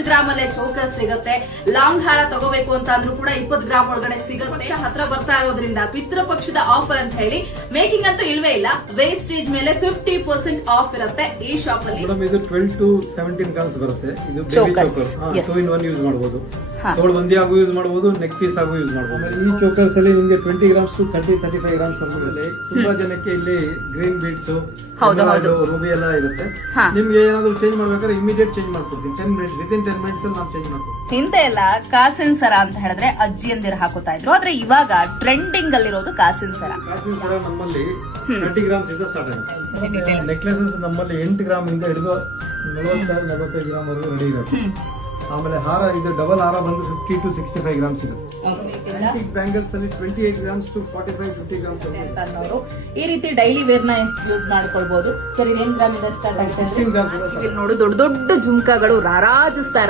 10 gram ಅಲ್ಲೇ choker ಸಿಗುತ್ತೆ. Long ಹಾರ ತಗೋಬೇಕು ಅಂತ ಅಂದ್ರೂ ಕೂಡ 20 ಗ್ರಾಮ್ ಒಳಗಡೆ ಸಿಗುತ್ತೆ. ಹತ್ರ ಬರ್ತಾ ಇರೋದ್ರಿಂದ ಪಿತೃಪಕ್ಷದ ಆಫರ್ ಅಂತ ಹೇಳಿ ಮೇಕಿಂಗ್ ಅಂತೂ ಇಲ್ವೇ ಇಲ್ಲ. ವೇಸ್ಟೇಜ್ ಮೇಲೆ 50% ಆಫ್ ಇರುತ್ತೆ ಈ ಶಾಪ್ ಅಲ್ಲಿ. ಇದು 12 to 17 ಗ್ರಾಮ್ಸ್ ಬರುತ್ತೆ. ಇದು ಬೇಬಿ ಚೋಕರ್ 2 in 1 ಯೂಸ್ ಮಾಡಬಹುದು. ತೋಳು ಬಂದಿ ಆಗು ಯೂಸ್ ಮಾಡಬಹುದು, ನೆಕ್ ಪೀಸ್ ಆಗು ಯೂಸ್ ಮಾಡಬಹುದು. ಈ ಚೋಕರ್ಸ್ ಅಲ್ಲಿ ನಿಮಗೆ 20 ಗ್ರಾಮ್ಸ್ ಟು 30-35 ಗ್ರಾಮ್ಸ್ ಬರುತ್ತೆ. ತುಂಬಾ ಜನಕ್ಕೆ ಇಲ್ಲಿ ಗ್ರೀನ್ ಬೀಡ್ಸ್, ರೂಬಿ ಎಲ್ಲ ಇರುತ್ತೆ. ನಿಮ್ಗೆ ಏನಾದ್ರು ಚೇಂಜ್ ಮಾಡ್ಬೇಕಾದ್ರೆ ಇಮಿಡಿಯೇಟ್ ಚೇಂಜ್ ಮಾಡ್ಕೊಡ್ತೀನಿ. 10 minutes ವಿದಿನ್ 10 minutes ಅಲ್ಲಿ ನಾವು ಚೇಂಜ್ ಮಾಡ್ಕೊಡ್ತೀವಿ. ಹಿಂದೆ ಎಲ್ಲ ಕಾಸಿನ ಸರ ಅಂತ ಹೇಳಿದ್ರೆ ಅಜ್ಜಿಯಂದಿರು ಹಾಕೋತಾ ಇದ್ರು. ಆದ್ರೆ ಇವಾಗ ಟ್ರೆಂಡಿಂಗ್ ಅಲ್ಲಿರೋದು ಕಾಸಿನ ಸರ. ಕಾಸಿನ ಸರ ನಮ್ಮಲ್ಲಿ 30 ಗ್ರಾಮ್ಸ್ ಇಂದ ಸ್ಟಾರ್ಟ್ ಆಗುತ್ತೆ. ನೆಕ್ಲೆಸಸ್ ನಮ್ಮಲ್ಲಿ 8 ಗ್ರಾಮ್ ಇಂದ ಹಿಡಿದು 40-45 ಗ್ರಾಮ್ ವರೆಗೂ ರೆಡಿ ಇರುತ್ತೆ. ಆಮೇಲೆ ಹಾರ ಇದು ಡಬಲ್ ಹಾರ ಬಂದು 50 to 65 ಗ್ರಾಮ್ಸ್ ಇರುತ್ತೆ. ಬ್ಯಾಂಗಲ್ಸ್ ಅಲ್ಲಿ 28 ಗ್ರಾಮ್ಸ್ ಟು 45-50 ಗ್ರಾಮ್ಸ್ ಈ ರೀತಿ ಡೈಲಿ ವೇರ್ ನ ಯೂಸ್ ಮಾಡ್ಕೊಳ್ಬಹುದು. ಸರಿ, 9 ಗ್ರಾಮ್ ಇಂದ ಸ್ಟಾರ್ಟ್ ಆಗುತ್ತೆ. 16 ಗ್ರಾಮ್ಸ್ ನೋಡು, ದೊಡ್ಡ ದೊಡ್ಡ ಜುಮ್ಕಾಗಳು ರಾರಾಜಿಸ್ತಾ